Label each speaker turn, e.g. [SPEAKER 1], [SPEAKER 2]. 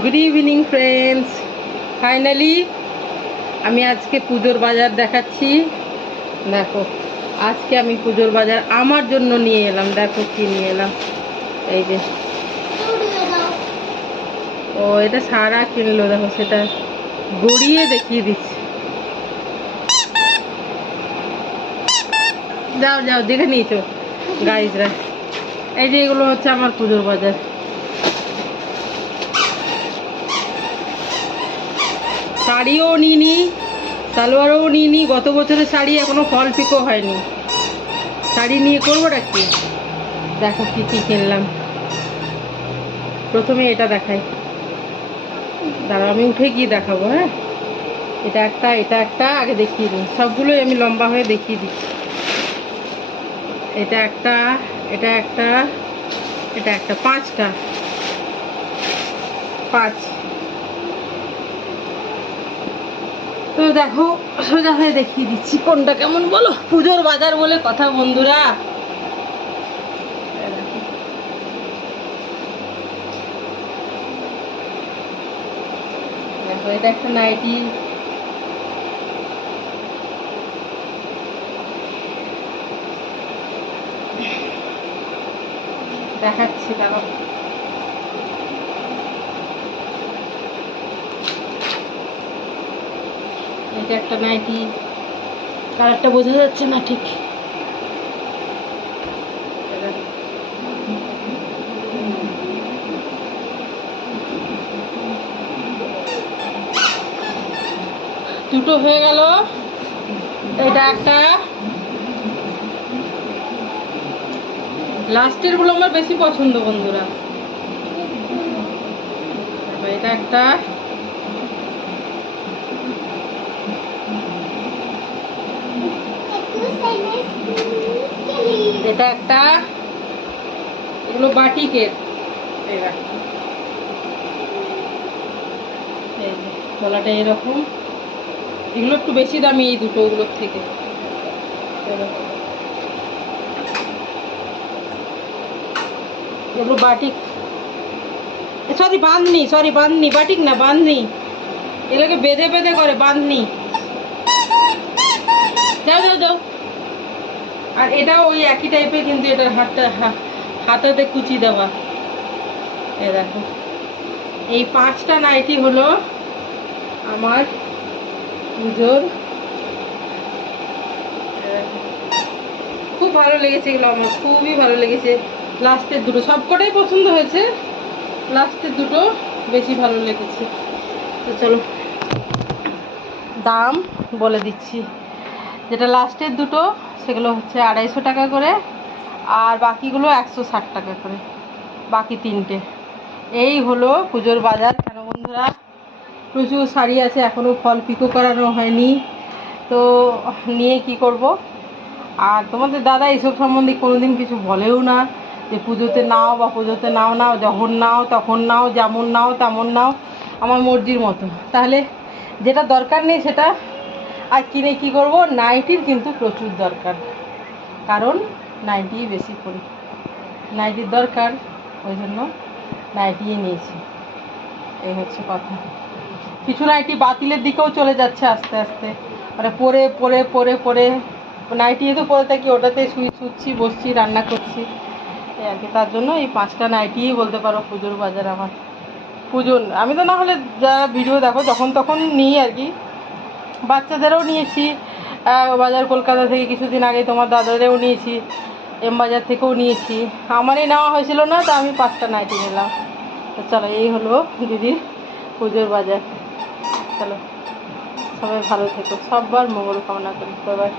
[SPEAKER 1] Good evening friends finally আমি আজকে পুজোর বাজার দেখাচ্ছি। দেখো, আজকে আমি পুজোর বাজার আমার জন্য নিয়ে এলাম। দেখো কি নিয়ে এলাম। এই যে। ও, এটা সারা কিনলো, দেখো সেটা গড়িয়ে দেখিয়ে দিচ্ছি। যাও যাও, দেখে নিয়েছো গাইজরা এই যে এগুলো হচ্ছে আমার পুজোর বাজার। শাড়িও নিইনি, সালোয়ারও নিইনি, গত বছরের শাড়ি এখনও ফল পিকো হয়নি। শাড়ি নিয়ে করবোটা কি দেখো কি কি কিনলাম। প্রথমে এটা দেখাই। দাঁড়াও, আমি উঠে গিয়ে দেখাবো হ্যাঁ? এটা একটা এটা একটা, আগে দেখিয়ে দিই। সবগুলোই আমি লম্বা হয়ে দেখিয়ে দিচ্ছি এটা একটা এটা একটা এটা একটা, পাঁচটা। পাঁচ। তো দেখো, সোজা হয়ে দেখিয়ে দিচ্ছি কোনটা কেমন বলো? পুজোর বাজার বলে কথা বন্ধুরা। দেখো, এটা একটা নাইটি। দেখাচ্ছি দাঁড়াও এটা একটা নাইটি। কালারটা বোঝা যাচ্ছে না ঠিক। দুটো হয়ে গেল। এটা একটা। লাস্টেরগুলো আমার বেশি পছন্দ বন্ধুরা। এটা একটা। এটা একটা এগুলো যে, গলাটা এরকম। এগুলো একটু বেশি দামি এই দুটো ওগুলোর থেকে। এগুলো batik. Sorry bandhani sorry bandhani batik না বাঁধনি। এগুলোকে বেঁধে বেঁধে করে বাঁধনি। যাও যাও যাও। আর এটাও ওই একই টাইপের কিন্তু এটার হাতটা হাতাতে কুচি দেওয়া। এ দেখো। এই পাঁচটা নাইটি হলো আমার পুজোর। খুব ভালো লেগেছে এগুলো আমার, খুবই ভালো লেগেছে। লাস্টের দুটো, সবকটাই পছন্দ হয়েছে। লাস্টের দুটো বেশি ভালো লেগেছে। তো চলো, দাম বলে দিচ্ছি। যেটা লাস্টের দুটো, সেগুলো হচ্ছে আড়াইশো টাকা করে আর বাকিগুলো একশো ষাট টাকা করে। বাকি তিনটে। এই হলো পুজোর বাজার। কেন বন্ধুরা? প্রচুর শাড়ি আছে এখনও ফল পিকো করানো হয়নি। তো নিয়ে কি করব? আর তোমাদের দাদা এইসব সম্বন্ধে কোনোদিন কিছু বলেও না যে পুজোতে নাও বা পুজোতে নাও নাও যখন নাও, তখন নাও, যেমন নাও, তেমন নাও, আমার মর্জির মতো। তাহলে যেটা দরকার নেই সেটা আর কিনে কি করব? নাইটির কিন্তু প্রচুর দরকার। কারণ নাইটি বেশি করি নাইটির দরকার, ওই জন্য নাইটিই নিয়েছি। এই হচ্ছে কথা। কিছু নাইটি বাতিলের দিকেও চলে যাচ্ছে আস্তে আস্তে। মানে পরে পরে পরে পরে। নাইটি তো পরে থাকি, ওটাতে শুই, শুচ্ছি, বসছি, রান্না করছি। এই আর কি, তার জন্য এই পাঁচটা নাইটিই বলতে পারো পুজোর বাজার আমার। পুজোর, আমি তো না হলে যা ভিডিও দেখো, যখন তখন নিই আর কি। বাচ্চাদেরও নিয়েছি বাজার কলকাতা থেকে কিছুদিন আগে তোমার দাদাদেরও নিয়েছি, এম বাজার থেকেও নিয়েছি। আমারই নেওয়া হয়েছিল না, তো আমি পাঁচটা নাইটি নিলাম। তো চলো, এই হলো দিদির পুজোর বাজার। চলো, সবাই ভালো থেকো, সববার মঙ্গল কামনা করি। বাই